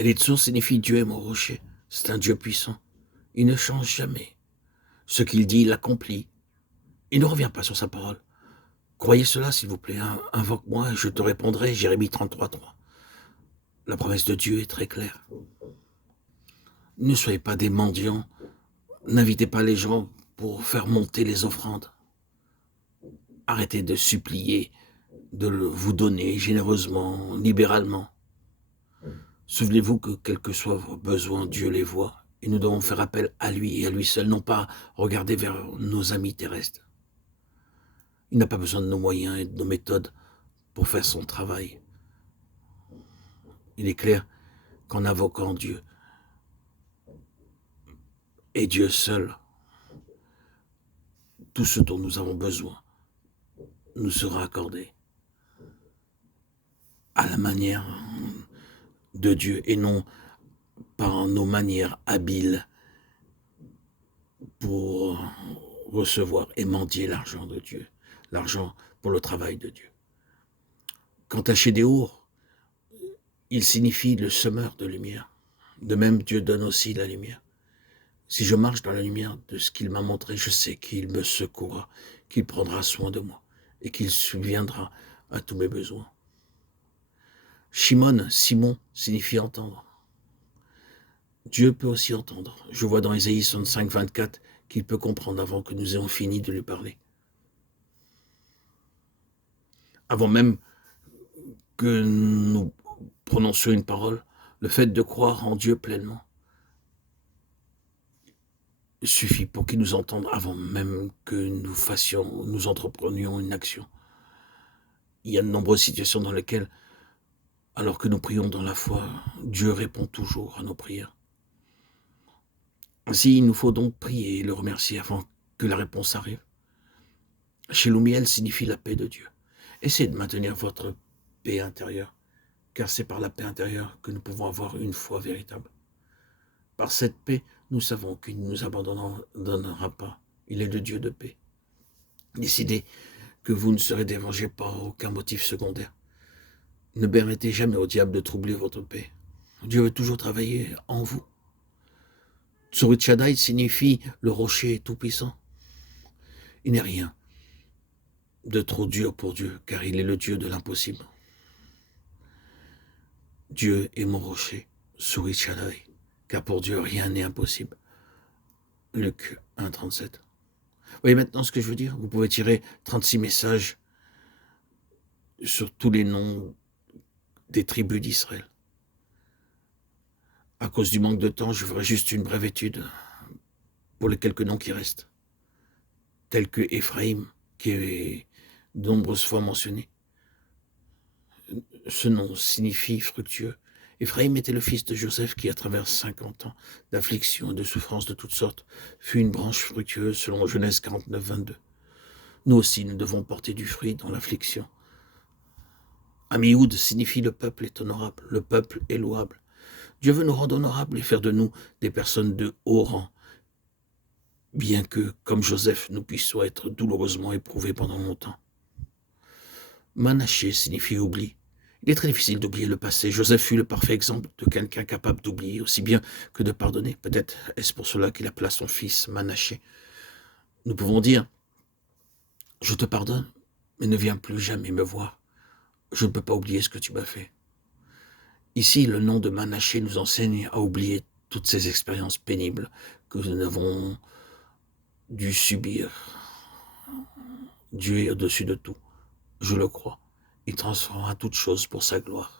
Elitso signifie Dieu est mon rocher. C'est un Dieu puissant. Il ne change jamais. Ce qu'il dit, il accomplit. Il ne revient pas sur sa parole. Croyez cela, s'il vous plaît. Invoque-moi et je te répondrai. Jérémie 33:3. La promesse de Dieu est très claire. Ne soyez pas des mendiants. N'invitez pas les gens pour faire monter les offrandes. Arrêtez de supplier, de vous donner généreusement, libéralement. Souvenez-vous que quels que soient vos besoins, Dieu les voit. Et nous devons faire appel à lui et à lui seul, non pas regarder vers nos amis terrestres. Il n'a pas besoin de nos moyens et de nos méthodes pour faire son travail. Il est clair qu'en invoquant Dieu, et Dieu seul, tout ce dont nous avons besoin nous sera accordé à la manière de Dieu et non par nos manières habiles pour recevoir et mendier l'argent de Dieu, l'argent pour le travail de Dieu. Quant à Shedéour, il signifie le semeur de lumière. De même, Dieu donne aussi la lumière. Si je marche dans la lumière de ce qu'il m'a montré, je sais qu'il me secourra, qu'il prendra soin de moi et qu'il subviendra à tous mes besoins. Simon signifie entendre. Dieu peut aussi entendre. Je vois dans Ésaïe 65:24 qu'il peut comprendre avant que nous ayons fini de lui parler. Avant même que nous prononcions une parole, le fait de croire en Dieu pleinement suffit pour qu'il nous entende avant même que nous entreprenions une action. Il y a de nombreuses situations dans lesquelles, alors que nous prions dans la foi, Dieu répond toujours à nos prières. Ainsi, il nous faut donc prier et le remercier avant que la réponse arrive. Shelumiel signifie la paix de Dieu. Essayez de maintenir votre paix intérieure, car c'est par la paix intérieure que nous pouvons avoir une foi véritable. Par cette paix, nous savons qu'il ne nous abandonnera pas. Il est le Dieu de paix. Décidez que vous ne serez dérangés par aucun motif secondaire. Ne permettez jamais au diable de troubler votre paix. Dieu veut toujours travailler en vous. Tsurit Shaddai signifie le rocher tout-puissant. Il n'est rien de trop dur pour Dieu, car il est le Dieu de l'impossible. Dieu est mon rocher, Tsurit Shaddai, car pour Dieu rien n'est impossible. Luc 1:37. Vous voyez maintenant ce que je veux dire? Vous pouvez tirer 36 messages sur tous les noms des tribus d'Israël. À cause du manque de temps, je ferai juste une brève étude pour les quelques noms qui restent, tels que Éphraïm, qui est de nombreuses fois mentionné. Ce nom signifie fructueux. Éphraïm était le fils de Joseph qui, à travers 50 ans d'affliction et de souffrance de toutes sortes, fut une branche fructueuse selon Genèse 49:22. Nous aussi, nous devons porter du fruit dans l'affliction. Amioud signifie le peuple est honorable, le peuple est louable. Dieu veut nous rendre honorables et faire de nous des personnes de haut rang, bien que, comme Joseph, nous puissions être douloureusement éprouvés pendant longtemps. Manaché signifie oubli. Il est très difficile d'oublier le passé. Joseph fut le parfait exemple de quelqu'un capable d'oublier aussi bien que de pardonner. Peut-être est-ce pour cela qu'il appela son fils Manaché. Nous pouvons dire « Je te pardonne, mais ne viens plus jamais me voir. Je ne peux pas oublier ce que tu m'as fait. » Ici, le nom de Manaché nous enseigne à oublier toutes ces expériences pénibles que nous avons dû subir. Dieu est au-dessus de tout. Je le crois. Il transformera toutes choses pour sa gloire.